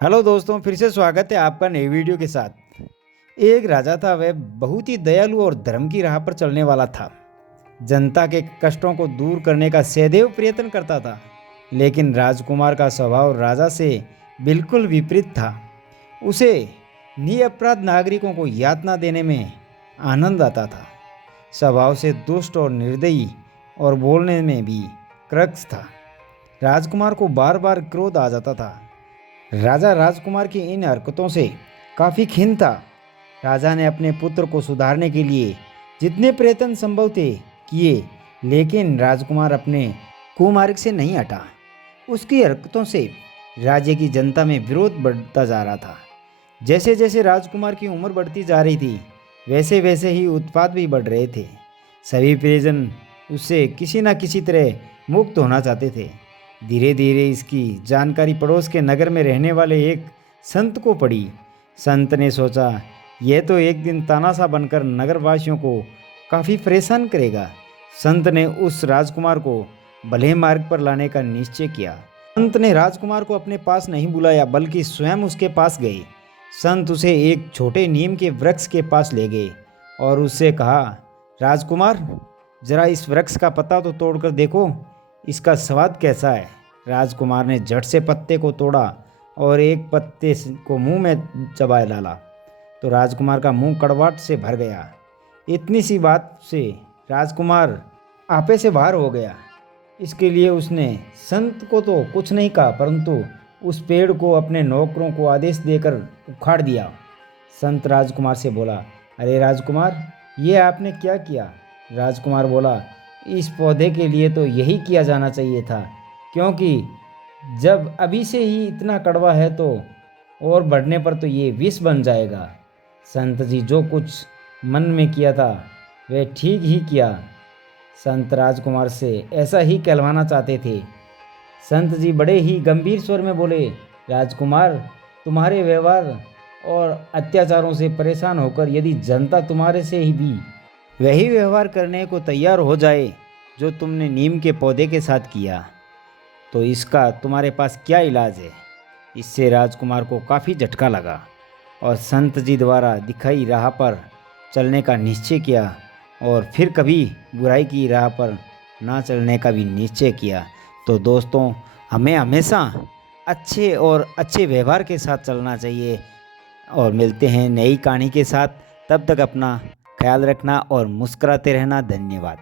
Hello दोस्तों, फिर से स्वागत है आपका नई वीडियो के साथ। एक राजा था, वह बहुत ही दयालु और धर्म की राह पर चलने वाला था। जनता के कष्टों को दूर करने का सदैव प्रयत्न करता था। लेकिन राजकुमार का स्वभाव राजा से बिल्कुल विपरीत था। उसे निरपराध नागरिकों को यातना देने में आनंद आता था। स्वभाव से दुष्ट और निर्दयी और बोलने में भी क्रक्स था। राजकुमार को बार बार क्रोध आ जाता था। राजा राजकुमार की इन हरकतों से काफ़ी खिन्न था। राजा ने अपने पुत्र को सुधारने के लिए जितने प्रयत्न संभव थे किए, लेकिन राजकुमार अपने कुमार्ग से नहीं हटा। उसकी हरकतों से राज्य की जनता में विरोध बढ़ता जा रहा था। जैसे जैसे राजकुमार की उम्र बढ़ती जा रही थी, वैसे वैसे ही उत्पात भी बढ़ रहे थे। सभी परिजन उससे किसी न किसी तरह मुक्त होना चाहते थे। धीरे धीरे इसकी जानकारी पड़ोस के नगर में रहने वाले एक संत को पड़ी। संत ने सोचा, यह तो एक दिन तानाशाह बनकर नगरवासियों को काफ़ी परेशान करेगा। संत ने उस राजकुमार को भले मार्ग पर लाने का निश्चय किया। संत ने राजकुमार को अपने पास नहीं बुलाया, बल्कि स्वयं उसके पास गए। संत उसे एक छोटे नीम के वृक्ष के पास ले गए और उससे कहा, राजकुमार, जरा इस वृक्ष का पत्ता तो तोड़कर देखो, इसका स्वाद कैसा है। राजकुमार ने झट से पत्ते को तोड़ा और एक पत्ते को मुंह में चबा डाला तो राजकुमार का मुंह कड़वाहट से भर गया। इतनी सी बात से राजकुमार आपे से बाहर हो गया। इसके लिए उसने संत को तो कुछ नहीं कहा, परंतु उस पेड़ को अपने नौकरों को आदेश देकर उखाड़ दिया। संत राजकुमार से बोला, अरे राजकुमार, ये आपने क्या किया। राजकुमार बोला, इस पौधे के लिए तो यही किया जाना चाहिए था, क्योंकि जब अभी से ही इतना कड़वा है तो और बढ़ने पर तो ये विष बन जाएगा। संत जी जो कुछ मन में किया था वह ठीक ही किया। संत राजकुमार से ऐसा ही कहलवाना चाहते थे। संत जी बड़े ही गंभीर स्वर में बोले, राजकुमार, तुम्हारे व्यवहार और अत्याचारों से परेशान होकर यदि जनता तुम्हारे से ही भी वही व्यवहार करने को तैयार हो जाए जो तुमने नीम के पौधे के साथ किया, तो इसका तुम्हारे पास क्या इलाज है। इससे राजकुमार को काफ़ी झटका लगा और संत जी द्वारा दिखाई राह पर चलने का निश्चय किया और फिर कभी बुराई की राह पर ना चलने का भी निश्चय किया। तो दोस्तों, हमें हमेशा अच्छे व्यवहार के साथ चलना चाहिए। और मिलते हैं नई कहानी के साथ। तब तक अपना ख्याल रखना और मुस्कुराते रहना। धन्यवाद।